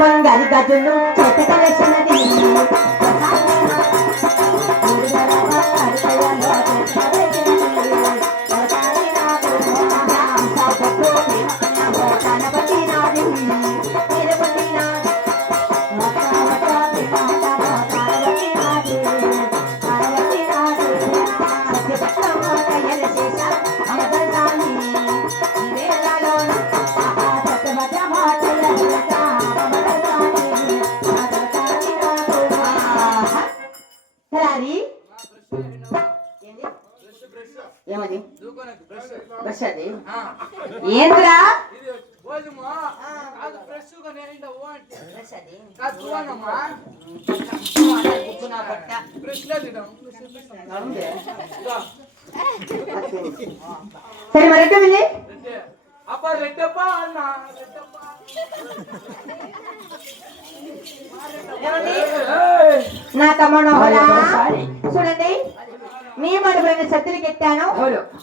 బంగారు గజులు చేతకలసినది ఏమది బ్రష్ అది ఏంద్రా సరే మరి ఎట్టమిది నా తమ్ముడు చూడండి నీ మడుపైన సత్తులకి ఎత్తాను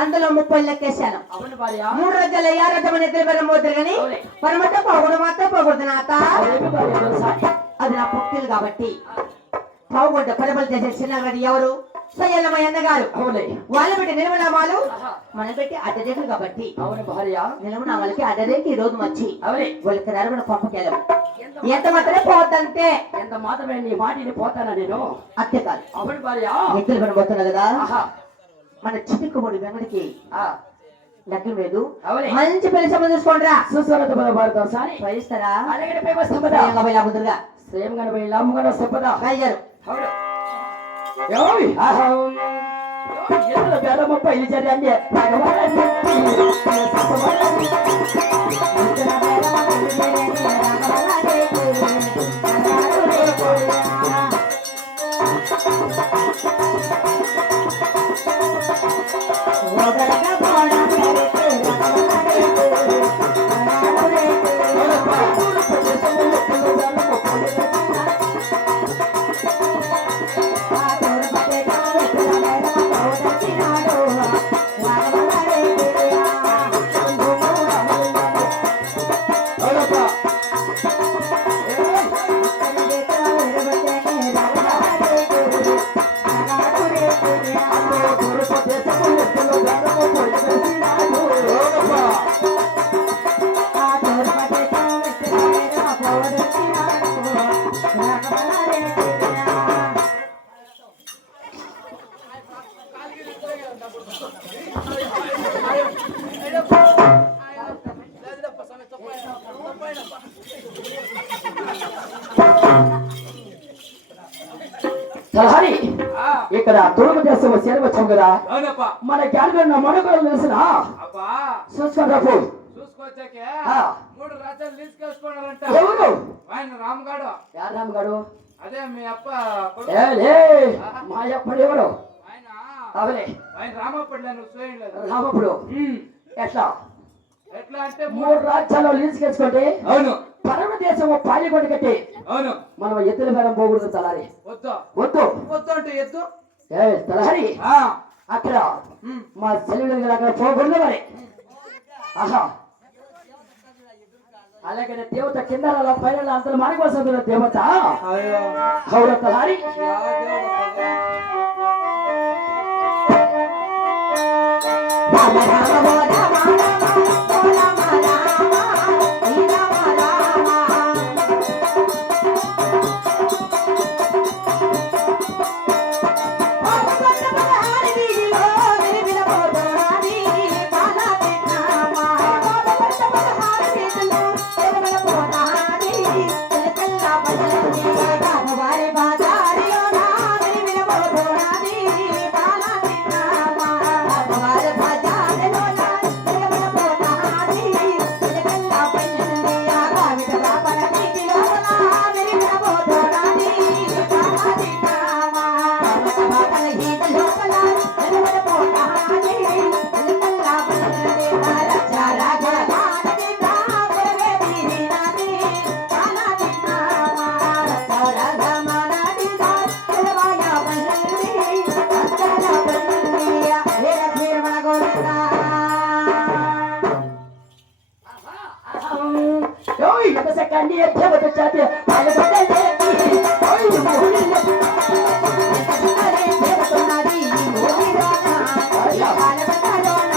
అందులో 30 లెక్కేశాను 3 రోజుల 6 రోజుల నిద్ర మోతులు కానీ పరమత పోకూడదు మాత్రం పోకూడదు నాత అది నా పుట్టిలు కాబట్టి పోకూడదు పరమలు చేసే చిన్నగడి ఎవరు సయ్యల్లమ్మ అన్నగారు వాళ్ళు పెట్టి నిలవనామాలు మనం పెట్టి అడ్డరేకులు కాబట్టి నిలవనామాలకి అడ్డరేకి ఈ రోజు వచ్చి వాళ్ళకి నరమణ పంపకెళ్ళం ఎంత మాత్రమే పోవద్దంటే ఎంత మాత్రమే నీ మాటిని పోతానా నేను అత్తే కాదు అవును భార్య ఎత్తులు పడిపోతున్నా కదా మన చిటిక్కుబడి వెంగడికి లగ్నం లేదు మంచి పెళ్లి సంబంధం చూసుకోండిరా చూసుకోవడం సారి ప్రయిస్తారా అలాగే సేమ్ కనబై లాంబ చెప్పదా గారు ముప్పై జరిగి ఇక్కడ తొడుగు దేశం చేరి వచ్చాం కదా మన గ్యాలరీ మనుగోలు తెలిసిన చూసుకోరా ఎవరు రామగాడు అదే మీ అప్ప మా అప్పడు ఎవరు అవలే రామప్పుడు ఎట్లా ఎట్లా అంటే 3 రాజ్యాల్లో లీజుకేసుకోండి అవును పరమ దేశం పాలిగొండ కట్టి అవును మనం ఎత్తుల మేడం పోకూడదు తలారి వద్దు అంటే ఎద్దు తలహరి అక్కడ మా చెల్లెలు అక్కడ పోకూడదు మరి ఆహా అలాగే దేవత కింద పైన అంత మనకోసం దేవత హౌర తలారి బాజారే లోలా చాటి పాలగొట్టలేకి ఓయ్ మోహిని చేస్తున్నది ఈ ఊరిలోన ఈ కాలగొట్టలోన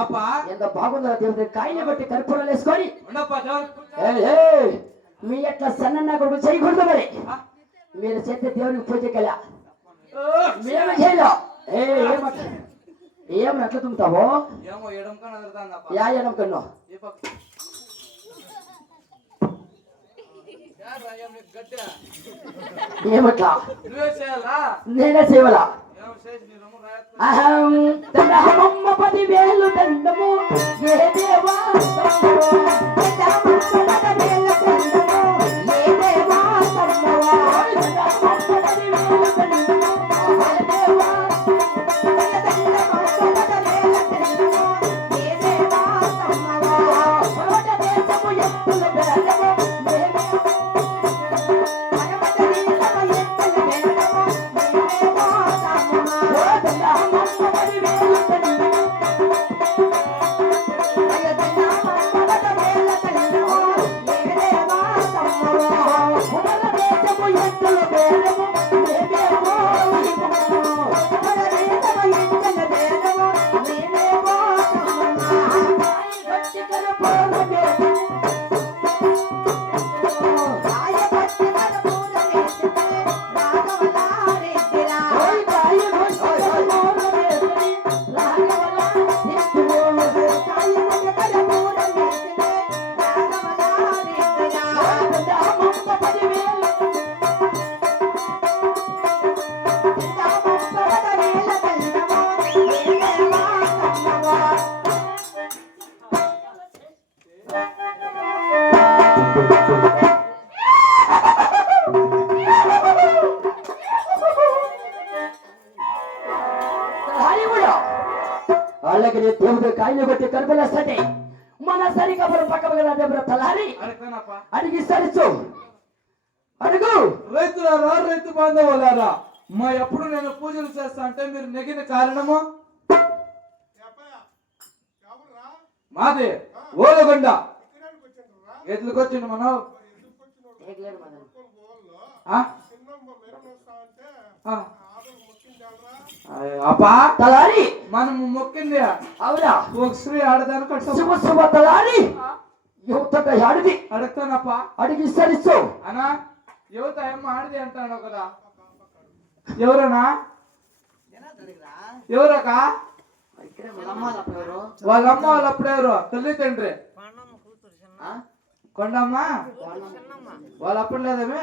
అప్ప ఎంత బాగుందో దేవుడి కాయలు బట్టి కర్పూరాలు వేసుకొని ఉండప్ప దేవుడు ఏయ్, ఏయ్, మీ ఎట్లా సన్న కొడుకు చేయకూడదు మరి మీరు చేస్తే దేవునికి పూజ కలా మేము చేయలేం ఏం ఎట్లా తుమ్ముతావో ఏమో ఎడంకన అదరదాందప్ప యా ఎడం కన్ను ఈ పక్క యారా ఏం నీకు గడ్డ ఏమట్లా నువ్వే చేయాలా నేనే చేయవలా ఏం చేసి నీ రొమ్ము రాయత్కు అహం దండమమ్మ 10,000 దండము ఏ దేవా వాళ్ళకి దేవుడు కాయలు బట్టి కర్పూలేస్తాంటే మన సరికబరం పక్కన దేవుడు తలారి అడగనప్ప అడిగి సరిచు అడుగు రైతులారా రైతు బాంధవులారా మా ఎప్పుడు నేను పూజలు చేస్తా అంటే మీరు నెగిన కారణము మాది ఓలగొండ ఎట్లకి వచ్చిండు మనం అప్పా తలారి మనం మొక్కింది అవునా ఒక స్త్రీ ఆడదానికి కట్టాం శుభ శుభ తలారి యువత ఆడిది అడుగుతానప్ప అడిగి సరిచు అనా యువత ఏమో ఆడిది అంటాను కదా ఎవరనా ఎవరక వాళ్ళ అమ్మ వాళ్ళు అప్పుడెవరు తల్లి తండ్రి కొండమ్మ వాళ్ళు అప్పుడు లేదమే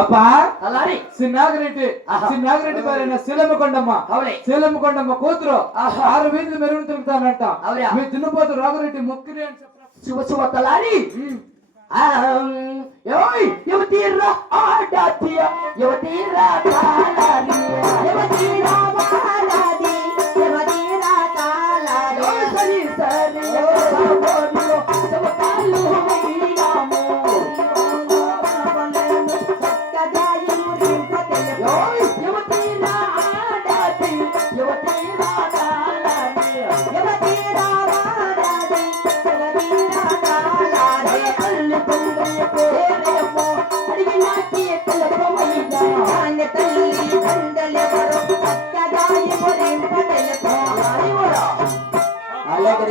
అప్పా తలారి సిన్నాగిరెడ్డి సిన్నాగిరెడ్డి భార్య శీలమ్మ కొండమ్మ అవునే శీలమ్మ కొండమ్మ కూతురు 6 వీధులు మెరుగులు తిరుగుతానంట అవునా మీ దున్నపోతు రాఘరెడ్డి మొక్కిరి అని చెప్పిన శుభ శుభ తలారి యువతీరా ఆడాతియ యువతీరా తాళాలి యువతీరా వాడాది యువతీరా తాళాలి సరి సరి బోలో సమకాలు వీరాము సత్తదాయి మురింపతే యువతీరా ఆడాతి యువతీరా తాళాలి యువతీరా వాడాది యువతీరా తాళాలి అల్లి పొంగయ్య పేరేమో అడిగినాకి తలపమైనా తల్లి కందలెవరో సత్తదాయి మురింపతే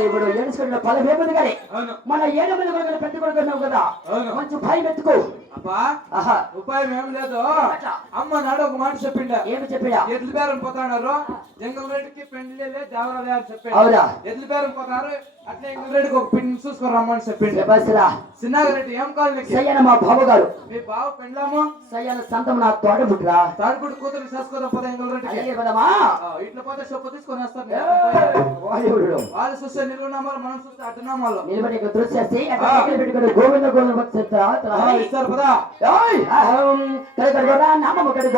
ఇప్పుడు ఏడుచుకుంటున్న పదవి ఏముంది కానీ అవును మన 7 మంది కొడుకులు పెద్ద కొడుకు ఉన్నావు కదా అవును మంచి భయం ఎత్తుకో అబ్బా ఆహా ఉపాయం ఏం లేదు అమ్మ నాడు ఒక మాట చెప్పిండ ఏమి చెప్పిడా ఎడ్ల బేరం పోతాడారు జంగల్ రెడ్డికి పెండ్లే దేవరాలే అని చెప్పాడు అవునా ఎడ్ల బేరం పోతారు అట్లా ఎంగల్ రెడ్డికి ఒక పిండి చూసుకొని రమ్మని చెప్పిండు చెప్పాల్సిరా సిన్నాగరెడ్డి ఏం కావాలి నీకు సయ్యన మా బావగారు మీ బావ పెండ్లాము సయ్యన సంతం నా తోట పుట్టిరా తాడుపుడు కూతురు చేసుకోదాం పద ఎంగల్ రెడ్డికి అలాగే పదమా ఇట్లా పోతే చెప్పు తీసుకొని వస్తారు వాయుడు వాళ్ళు చూస్తే నిలువునామాలు మనం చూస్తే అడ్డునామాలు నిలబడి దృష్టి చేసి అక్కడ పెట్టుకుని గోవింద గోవింద భక్తి ఇస్తారు పదా నామము